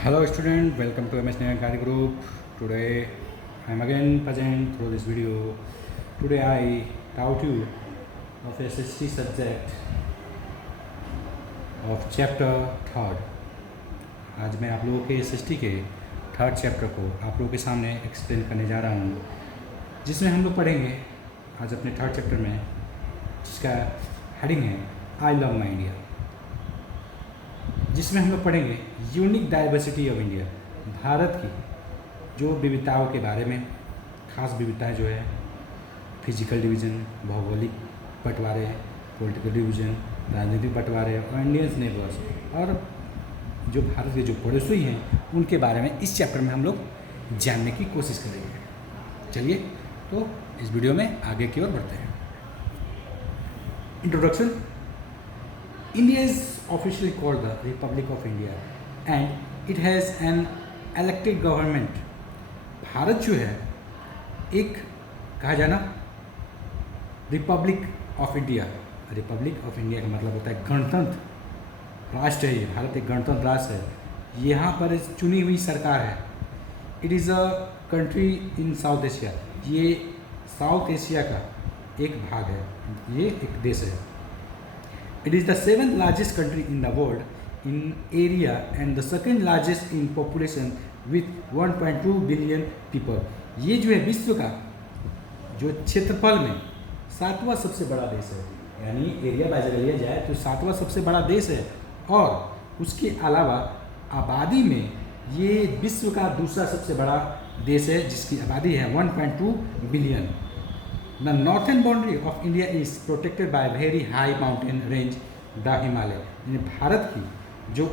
Hello student, welcome to MS Nirangari Group. Today I am again present through this video. Today I taught you of SST subject of chapter third. आज मैं आप लोगों के SST के third chapter को आप लोगों के सामने एक्सप्लेन करने जा रहा हूँ, जिसमें हम लोग पढ़ेंगे आज अपने थर्ड चैप्टर में, जिसका हेडिंग है आई लव माई इंडिया, जिसमें हम लोग पढ़ेंगे unique diversity of India, Bharat की जो विविधताओं के बारे में, खास विविधताएं जो है फिजिकल डिवीज़न, भौगोलिक बंटवारे, पॉलिटिकल डिवीज़न, राजनीतिक बंटवारे और इंडियंस नेबर्स, और जो भारत के जो पड़ोसी हैं उनके बारे में इस चैप्टर में हम लोग जानने की कोशिश करेंगे। चलिए तो इस वीडियो में आगे की ओर बढ़ते हैं। Introduction. India is officially called the Republic of India and it has an elected government. Bharat जो है एक कहा जाना Republic of India. Republic of India का मतलब होता है गणतंत्र राष्ट्र है। ये भारत एक गणतंत्र राष्ट्र है। यहाँ पर चुनी हुई सरकार है। It is a country in south Asia. ये साउथ एशिया का एक भाग है, ये एक देश है। It is the seventh largest country in the world in area and the second largest in population with 1.2 billion people. ये जो है विश्व का जो क्षेत्रफल में सातवां सबसे बड़ा देश है, यानी एरिया वाइज अगर लिया जाए तो सातवां सबसे बड़ा देश है, और उसके अलावा आबादी में ये विश्व का दूसरा सबसे बड़ा देश है, जिसकी आबादी है 1.2 billion. The northern boundary of India is protected by very high mountain range, the Himalaya. यानी भारत की जो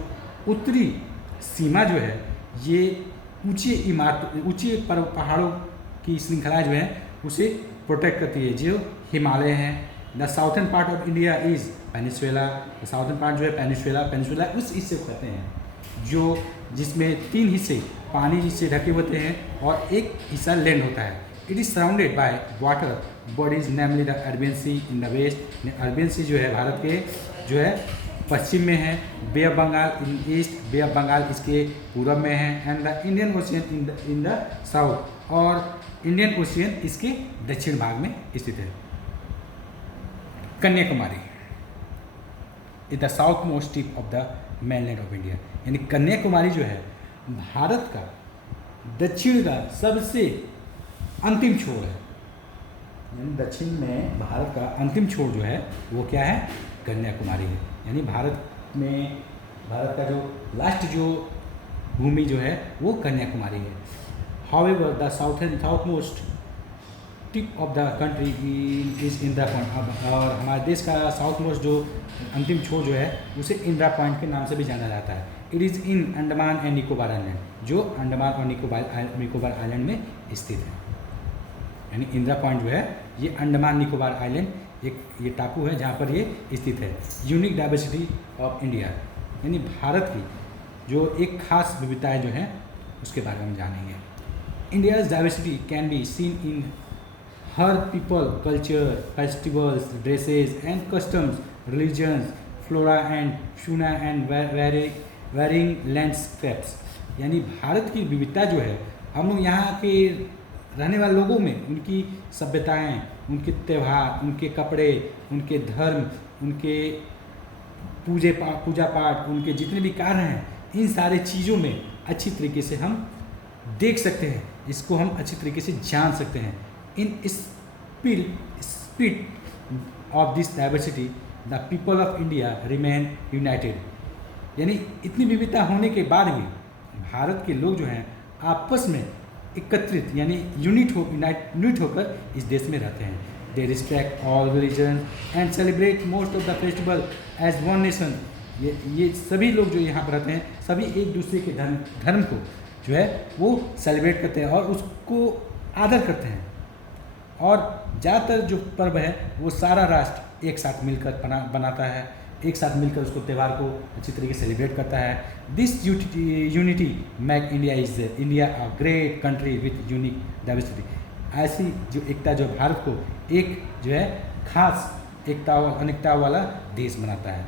उत्तरी सीमा जो है ये ऊंचे पहाड़ों की श्रृंखला जो है उसे प्रोटेक्ट करती है, जो हिमालय हैं। The southern part of India is peninsula. Southern part जो है पेनिनसुला उस हिस्से को कहते हैं जो जिसमें तीन हिस्से पानी से ढके होते हैं और एक हिस्सा लैंड होता है। It is surrounded by water bodies namely the Arabian Sea in the west. Arabian Sea जो है भारत के जो है पश्चिम में है, Bay of Bengal in east, Bay of Bengal इसके पूर्व में है, and the Indian Ocean in the south, और इंडियन ओशियन इसके दक्षिण भाग में स्थित है। Kanyakumari is the south most tip of the mainland of India. यानी कन्याकुमारी जो है भारत का दक्षिण का सबसे अंतिम छोर है। यानी दक्षिण में भारत का अंतिम छोर जो है वो क्या है, कन्याकुमारी है। यानी भारत का जो लास्ट जो भूमि जो है वो कन्याकुमारी है। However the south most tip of the country is Indira point. और हमारे देश का साउथ मोस्ट जो अंतिम छोर जो है उसे इंदिरा पॉइंट के नाम से भी जाना जाता है। It is in Andaman and Nicobar island, जो अंडमान और निकोबार आइलैंड में स्थित है। यानी इंदिरा पॉइंट जो है ये अंडमान निकोबार आइलैंड एक ये टापू है जहाँ पर ये स्थित है। यूनिक डाइवर्सिटी ऑफ इंडिया, यानी भारत की जो एक खास विविधताएं जो हैं उसके बारे में हम जानेंगे। India's diversity can be seen in her people, culture, festivals, dresses and customs, religions, flora and fauna and varying landscapes. यानी भारत की विविधता जो है हम लोग यहाँ के रहने वाले लोगों में उनकी सभ्यताएं, उनके त्यौहार, उनके कपड़े, उनके धर्म, उनके पूजा पाठ, उनके जितने भी कार्य हैं, इन सारे चीज़ों में अच्छी तरीके से हम देख सकते हैं, इसको हम अच्छी तरीके से जान सकते हैं। In spirit of this diversity the people of India remain United. यानी इतनी विविधता होने के बाद भी भारत के लोग जो हैं आपस में एकत्रित यानी यूनिट होकर इस देश में रहते हैं। They respect all religion and celebrate most of the festival as one nation. ये सभी लोग जो यहाँ पर रहते हैं सभी एक दूसरे के धर्म को जो है वो सेलिब्रेट करते हैं और उसको आदर करते हैं, और ज़्यादातर जो पर्व है वो सारा राष्ट्र एक साथ मिलकर बनाता है, एक साथ मिलकर उसको त्यौहार को अच्छी तरीके से सेलिब्रेट करता है। This unity make India a great country with unique diversity. ऐसी जो एकता जो भारत को एक जो है खास एकता और अनेकता वाला देश बनाता है।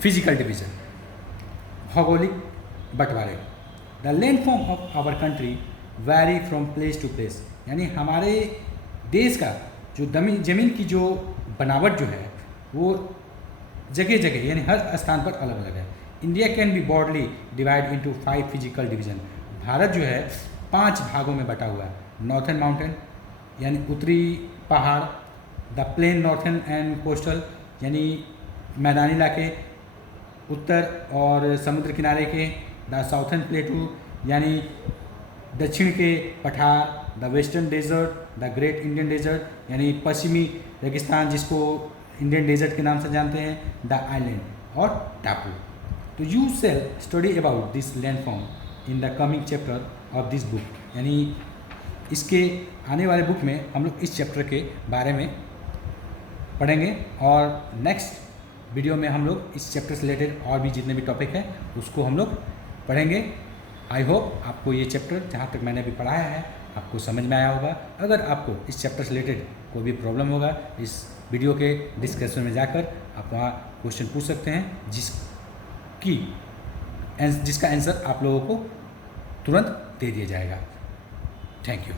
फिजिकल डिवीज़न, भौगोलिक बंटवारे। The land form of our country vary from place to place, यानी हमारे देश का जो ज़मीन की जो बनावट जो है वो जगह जगह यानी हर स्थान पर अलग अलग है। India can be broadly divide into 5 physical division. Bharat जो है 5 भागों में बटा हुआ है। नॉर्थन माउंटेन यानी उत्तरी पहाड़, the plain northern and coastal यानी मैदानी इलाके उत्तर और समुद्र किनारे के, द साउथर्न प्लेटू यानी दक्षिण के पठार, the western desert, the great Indian desert यानी पश्चिमी रेगिस्तान जिसको इंडियन डेजर्ट के नाम से जानते हैं, द आइलैंड और टापू। तो you shell study about this land form in the coming chapter of this book, यानी इसके आने वाले बुक में हम लोग इस चैप्टर के बारे में पढ़ेंगे और नेक्स्ट वीडियो में हम लोग इस चैप्टर से रिलेटेड और भी जितने भी टॉपिक हैं उसको हम लोग पढ़ेंगे। आई होप आपको ये चैप्टर जहाँ तक मैंने अभी पढ़ाया है आपको समझ में आया होगा। अगर आपको इस चैप्टर से रिलेटेड कोई भी प्रॉब्लम होगा इस वीडियो के डिस्क्रिप्शन में जाकर आप वहाँ क्वेश्चन पूछ सकते हैं जिसका आंसर आप लोगों को तुरंत दे दिया जाएगा। Thank you.